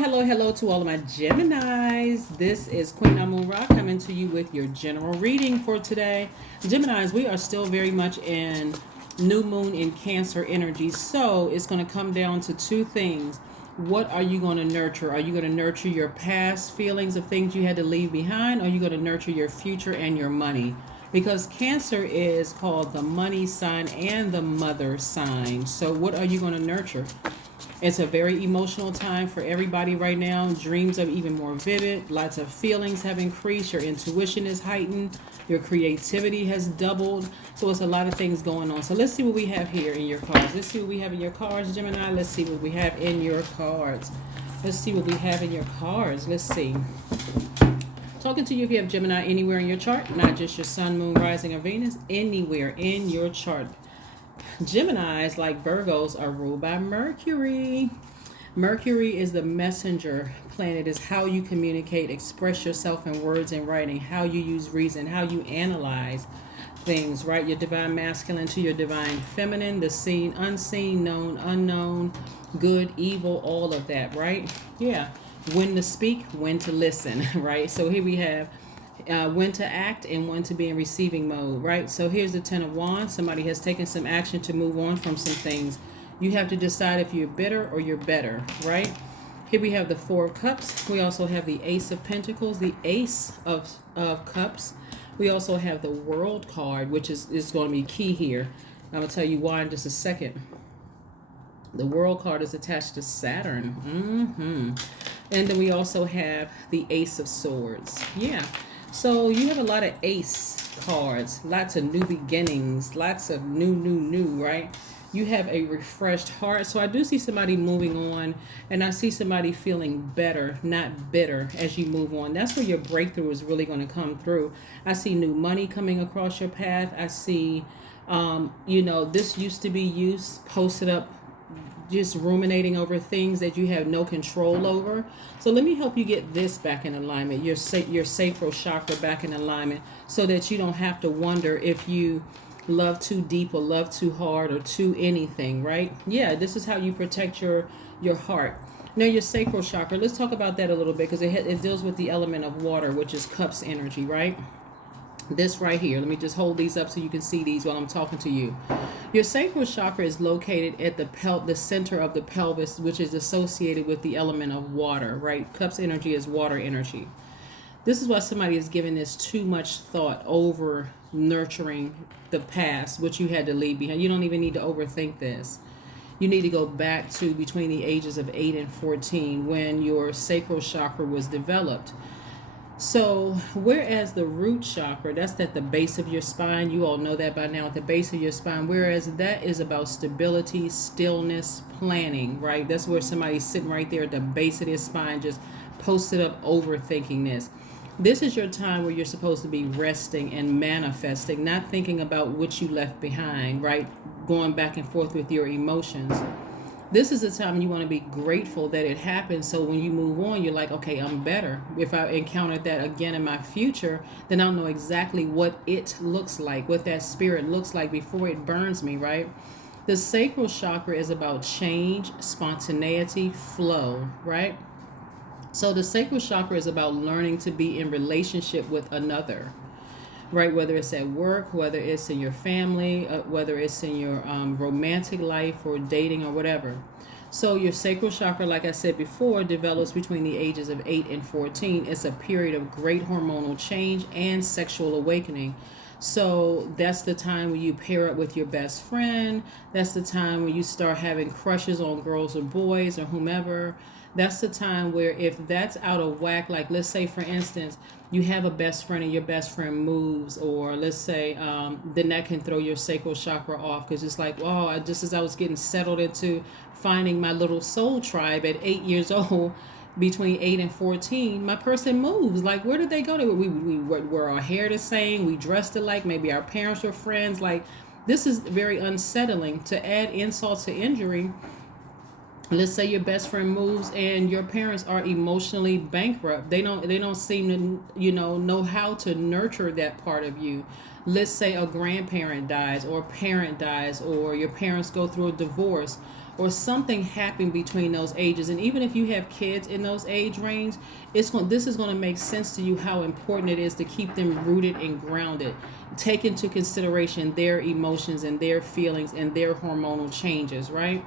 Hello to all of my Geminis. This is Queen Amun Ra coming to you with your general reading for today. Geminis, we are still very much in new moon in Cancer energy. So it's going to come down to two things. What are you going to nurture? Are you going to nurture your past feelings of things you had to leave behind? Or are you going to nurture your future and your money? Because Cancer is called the money sign and the mother sign. So what are you going to nurture? It's a very emotional time for everybody right now. Dreams are even more vivid. Lots of feelings have increased. Your intuition is heightened. Your creativity has doubled. So it's a lot of things going on. So let's see what we have here in your cards. Let's see what we have in your cards, Gemini. Let's see what we have in your cards. Let's see what we have in your cards. Let's see. Talking to you if you have Gemini anywhere in your chart, not just your sun, moon, rising, or Venus, anywhere in your chart. Geminis, like Virgos, are ruled by Mercury. Mercury is the messenger planet, is how you communicate, express yourself in words and writing, how you use reason, how you analyze things, right? Your divine masculine to your divine feminine, the seen, unseen, known, unknown, good, evil, all of that, right? Yeah. When to speak, when to listen, right? So here we have when to act and when to be in receiving mode, right? So here's the Ten of Wands. Somebody has taken some action to move on from some things. You have to decide if you're bitter or you're better, right? Here we have the Four of Cups. We also have the Ace of Pentacles, the Ace of Cups. We also have the World card, which is going to be key here. I'm going to tell you why in just a second. The World card is attached to Saturn. And then we also have the Ace of Swords. Yeah. So you have a lot of ace cards, lots of new beginnings, lots of new, right? You have a refreshed heart. So I do see somebody moving on, and I see somebody feeling better, not bitter, as you move on. That's where your breakthrough is really going to come through. I see new money coming across your path. I see, this used to be you posted up just ruminating over things that you have no control over. So let me help you get this back in alignment, your sacral chakra back in alignment, so that you don't have to wonder if you love too deep or love too hard or too anything, right? Yeah, this is how you protect your heart. Now your sacral chakra, let's talk about that a little bit, because it deals with the element of water, which is cups energy, right? This right here, let me just hold these up so you can see these while I'm talking to you. Your sacral chakra is located at the center of the pelvis, which is associated with the element of water, right? Cups energy is water energy. This is why somebody is giving this too much thought over nurturing the past, which you had to leave behind. You don't even need to overthink this. You need to go back to between the ages of 8 and 14 when your sacral chakra was developed. So whereas the root chakra, that's at the base of your spine, you all know that by now, at the base of your spine, whereas that is about stability, stillness, planning, right? That's where somebody's sitting right there at the base of their spine, just posted up overthinking this. This is your time where you're supposed to be resting and manifesting, not thinking about what you left behind, right? Going back and forth with your emotions. This is the time you want to be grateful that it happened. So when you move on, you're like, okay, I'm better. If I encounter that again in my future, then I'll know exactly what it looks like, what that spirit looks like before it burns me, right? The sacral chakra is about change, spontaneity, flow, right? So the sacral chakra is about learning to be in relationship with another, right? Whether it's at work, whether it's in your family, whether it's in your romantic life or dating or whatever. So your sacral chakra, like I said before, develops between the ages of 8 and 14. It's a period of great hormonal change and sexual awakening. So that's the time when you pair up with your best friend. That's the time when you start having crushes on girls or boys or whomever. That's the time where if that's out of whack, like let's say, for instance, you have a best friend and your best friend moves, or let's say, then that can throw your sacral chakra off, because it's like, oh, just as I was getting settled into finding my little soul tribe at 8 years old, between 8 and 14, my person moves. Like, where did they go to? We were our hair the same, we dressed alike, maybe our parents were friends. Like, this is very unsettling. To add insult to injury, let's say your best friend moves and your parents are emotionally bankrupt. They don't seem to know how to nurture that part of you. Let's say a grandparent dies or a parent dies, or your parents go through a divorce, or something happened between those ages. And even if you have kids in those age range, this is going to make sense to you how important it is to keep them rooted and grounded. Take into consideration their emotions and their feelings and their hormonal changes, right?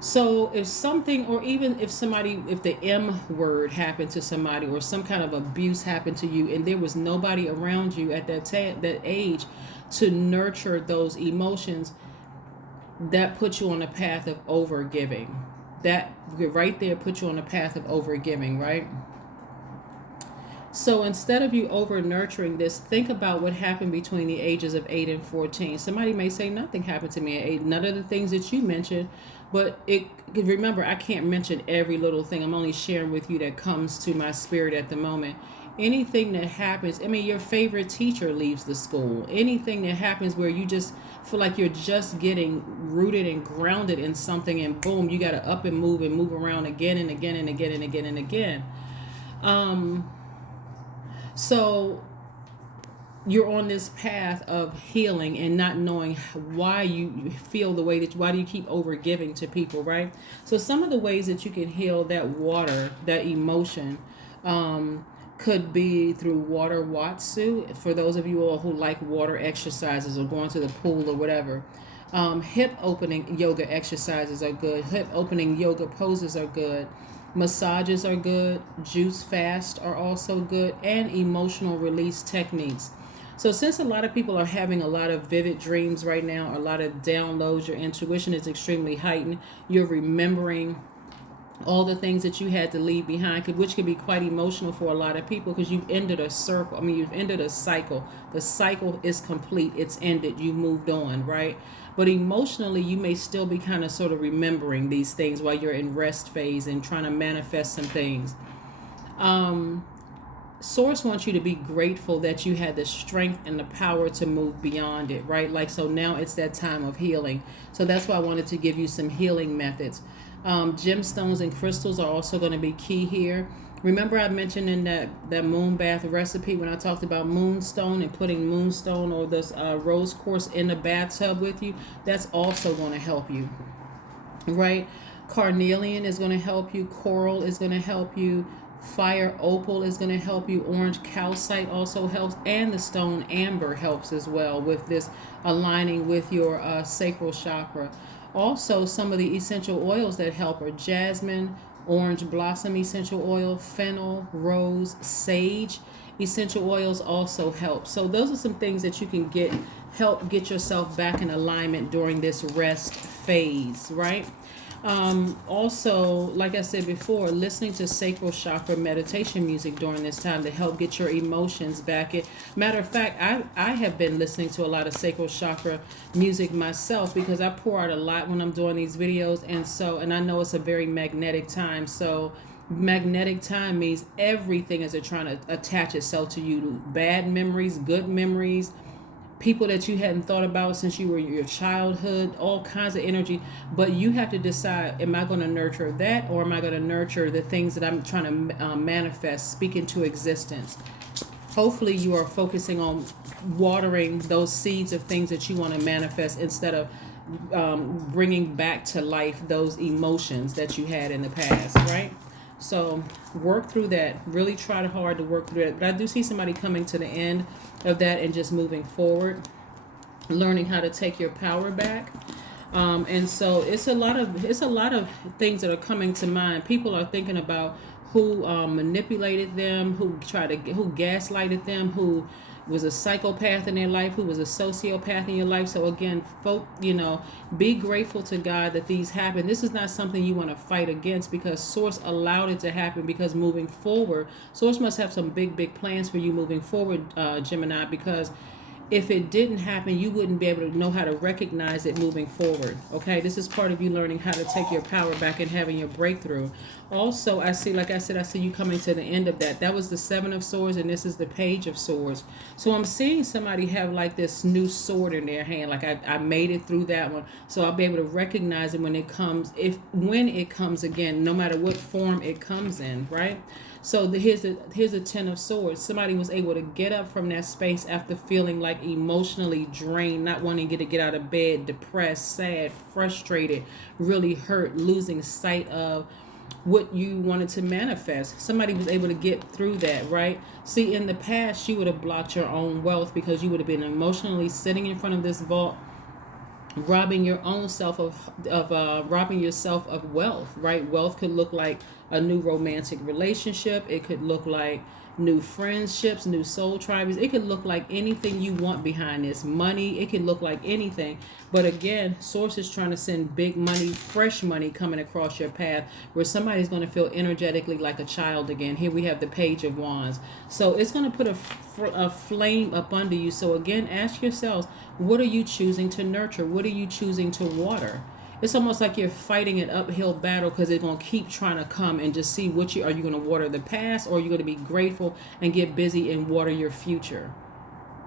So if something, or even if the M word happened to somebody, or some kind of abuse happened to you, and there was nobody around you at that age to nurture those emotions, that puts you on a path of overgiving. That right there puts you on a path of overgiving, right? So instead of you over nurturing this, think about what happened between the ages of 8 and 14. Somebody may say nothing happened to me at 8, none of the things that you mentioned, but remember, I can't mention every little thing. I'm only sharing with you that comes to my spirit at the moment. Anything that happens, your favorite teacher leaves the school. Anything that happens where you just feel like you're just getting rooted and grounded in something, and boom, you got to up and move around again and again and again and again and again. So you're on this path of healing and not knowing why you feel the way why do you keep over giving to people, right? So some of the ways that you can heal that water, that emotion, could be through water watsu, for those of you all who like water exercises or going to the pool or whatever. Hip opening yoga exercises are good. Hip opening yoga poses are good. Massages are good. Juice fast are also good. And emotional release techniques. So since a lot of people are having a lot of vivid dreams right now, a lot of downloads, your intuition is extremely heightened. You're remembering all the things that you had to leave behind, which can be quite emotional for a lot of people, because you've ended a circle. You've ended a cycle. The cycle is complete. It's ended. You moved on, right? But emotionally, you may still be kind of sort of remembering these things while you're in rest phase and trying to manifest some things. Source wants you to be grateful that you had the strength and the power to move beyond it, right? Like, so now it's that time of healing. So that's why I wanted to give you some healing methods. Gemstones and crystals are also going to be key here. Remember I mentioned in that moon bath recipe when I talked about moonstone and putting moonstone or this rose quartz in the bathtub with you? That's also going to help you, right? Carnelian is going to help you. Coral is going to help you. Fire opal is going to help you. Orange calcite also helps, and the stone amber helps as well with this aligning with your sacral chakra. Also, some of the essential oils that help are jasmine, orange blossom essential oil, fennel, rose, sage essential oils also help. So those are some things that you can help get yourself back in alignment during this rest phase, right? Also, like I said before, listening to sacral chakra meditation music during this time to help get your emotions back. Matter of fact, I have been listening to a lot of sacral chakra music myself, because I pour out a lot when I'm doing these videos, and I know it's a very magnetic time. So magnetic time means everything is trying to attach itself to you. Bad memories, good memories, people that you hadn't thought about since you were in your childhood, all kinds of energy. But you have to decide, am I going to nurture that, or am I going to nurture the things that I'm trying to manifest, speak into existence? Hopefully you are focusing on watering those seeds of things that you want to manifest, instead of bringing back to life those emotions that you had in the past, right? So work through that. Really try hard to work through it. But I do see somebody coming to the end of that and just moving forward, learning how to take your power back. And so it's a lot of things that are coming to mind. People are thinking about who manipulated them, who gaslighted them, who was a psychopath in their life, who was a sociopath in your life. So again, be grateful to God that these happen. This is not something you want to fight against, because Source allowed it to happen, because moving forward, Source must have some big plans for you moving forward, Gemini, because if it didn't happen, you wouldn't be able to know how to recognize it moving forward. Okay, this is part of you learning how to take your power back and having your breakthrough. Also, I see you coming to the end of that. That was the Seven of Swords, and this is the Page of Swords. So I'm seeing somebody have like this new sword in their hand. Like I made it through that one, so I'll be able to recognize it when it comes again, no matter what form it comes in, right? So here's the Ten of Swords. Somebody was able to get up from that space after feeling like like emotionally drained, not wanting to get out of bed, depressed, sad, frustrated, really hurt, losing sight of what you wanted to manifest. Somebody was able to get through that, right? See, in the past, you would have blocked your own wealth because you would have been emotionally sitting in front of this vault, robbing your own self of robbing yourself of wealth, right? Wealth could look like a new romantic relationship. It could look like new friendships, new soul tribes. It could look like anything you want behind this. Money, it could look like anything. But again, source is trying to send big money, fresh money coming across your path where somebody's going to feel energetically like a child again. Here we have the Page of Wands. So it's going to put a flame up under you. So again, ask yourselves, what are you choosing to nurture? What are you choosing to water? It's almost like you're fighting an uphill battle because they're going to keep trying to come and just see what are you going to water the past, or are you going to be grateful and get busy and water your future?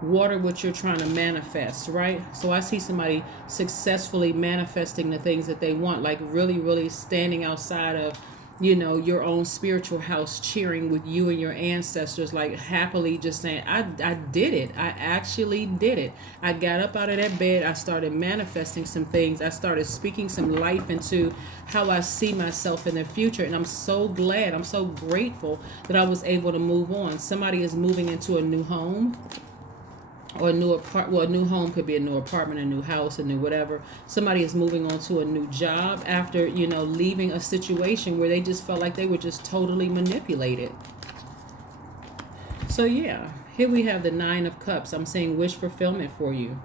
Water what you're trying to manifest, right? So I see somebody successfully manifesting the things that they want, like really, really standing outside of, your own spiritual house, cheering with you and your ancestors, like happily just saying, I did it. I actually did it. I got up out of that bed. I started manifesting some things. I started speaking some life into how I see myself in the future. And I'm so glad, I'm so grateful that I was able to move on. Somebody is moving into a new home. Or a new a new home could be a new apartment, a new house, a new whatever. Somebody is moving on to a new job after, leaving a situation where they just felt like they were just totally manipulated. So yeah, here we have the Nine of Cups. I'm saying wish fulfillment for you.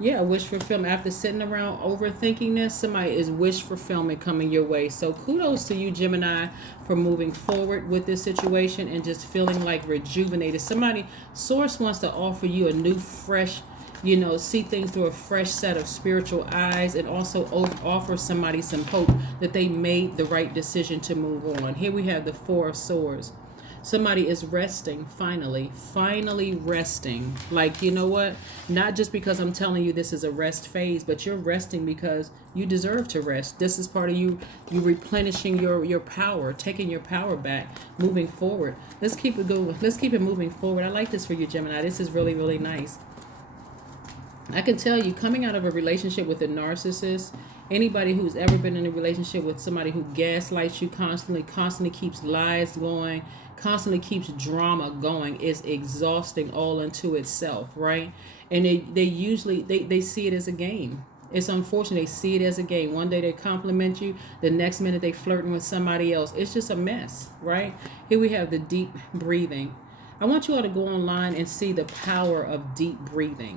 Yeah, wish fulfillment. After sitting around overthinking this, somebody is wish fulfillment coming your way. So kudos to you, Gemini, for moving forward with this situation and just feeling like rejuvenated. Source wants to offer you a new, fresh, see things through a fresh set of spiritual eyes, and also offer somebody some hope that they made the right decision to move on. Here we have the Four of Swords. Somebody is resting, finally resting. Like, you know what? Not just because I'm telling you this is a rest phase, but you're resting because you deserve to rest. This is part of you replenishing your power, taking your power back, moving forward. Let's keep it going. Let's keep it moving forward. I like this for you, Gemini. This is really, really nice. I can tell you, coming out of a relationship with a narcissist, anybody who's ever been in a relationship with somebody who gaslights you constantly keeps lies going, constantly keeps drama going, is exhausting all unto itself, right? And they usually they see it as a game. It's unfortunate. They see it as a game. One day they compliment you, the next minute they flirting with somebody else. It's just a mess, right? Here we have the deep breathing. I want you all to go online and see the power of deep breathing.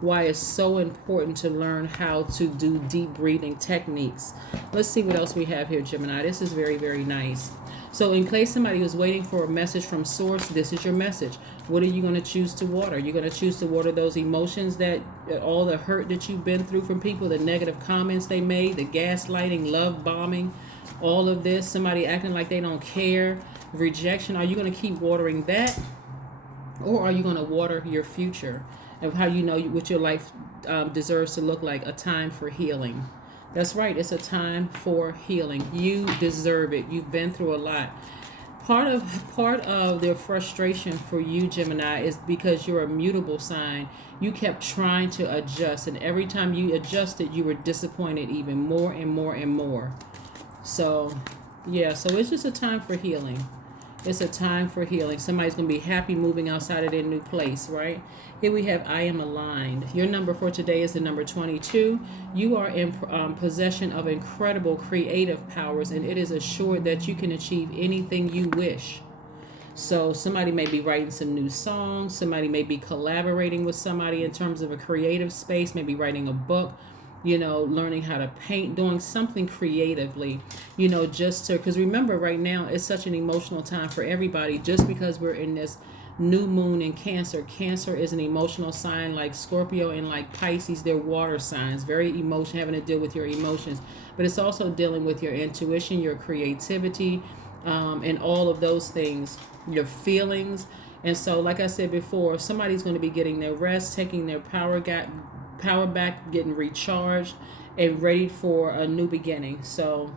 Why it's so important to learn how to do deep breathing techniques. Let's see what else we have here, Gemini. This is very, very nice. So in case somebody was waiting for a message from source, this is your message. What are you going to choose to water? You're going to choose to water those emotions, that all the hurt that you've been through from people, the negative comments they made, the gaslighting, love bombing, all of this, somebody acting like they don't care, rejection. Are you going to keep watering that? Or are you going to water your future of how you know what your life deserves to look like? A time for healing. That's right. It's a time for healing. You deserve it. You've been through a lot. Part of their frustration for you, Gemini, is because you're a mutable sign. You kept trying to adjust, and every time you adjusted, you were disappointed even more and more and more. So, yeah. So it's just a time for healing. It's a time for healing. Somebody's going to be happy moving outside of their new place, right? Here we have I am aligned. Your number for today is the number 22. You are in possession of incredible creative powers, and it is assured that you can achieve anything you wish. So somebody may be writing some new songs. Somebody may be collaborating with somebody in terms of a creative space, maybe writing a book, learning how to paint, doing something creatively, just to, because remember right now it's such an emotional time for everybody, just because we're in this new moon in Cancer. Cancer is an emotional sign like Scorpio and like Pisces. They're water signs, very emotional, having to deal with your emotions, but it's also dealing with your intuition, your creativity, and all of those things, your feelings. And so, like I said before, somebody's going to be getting their rest, taking their power back, getting recharged and ready for a new beginning. So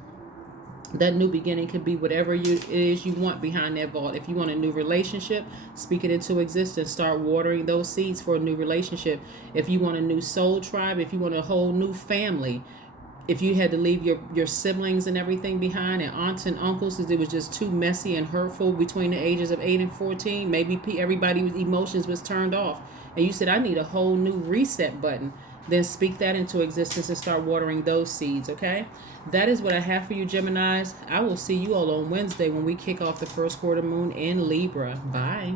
That new beginning could be whatever it is you want behind that vault. If you want a new relationship, speak it into existence. Start watering those seeds for a new relationship. If you want a new soul tribe, if you want a whole new family, if you had to leave your siblings and everything behind, and aunts and uncles, because it was just too messy and hurtful between the ages of 8 and 14, maybe everybody's emotions was turned off, and you said, I need a whole new reset button, then speak that into existence and start watering those seeds, okay? That is what I have for you, Geminis. I will see you all on Wednesday when we kick off the first quarter moon in Libra. Bye.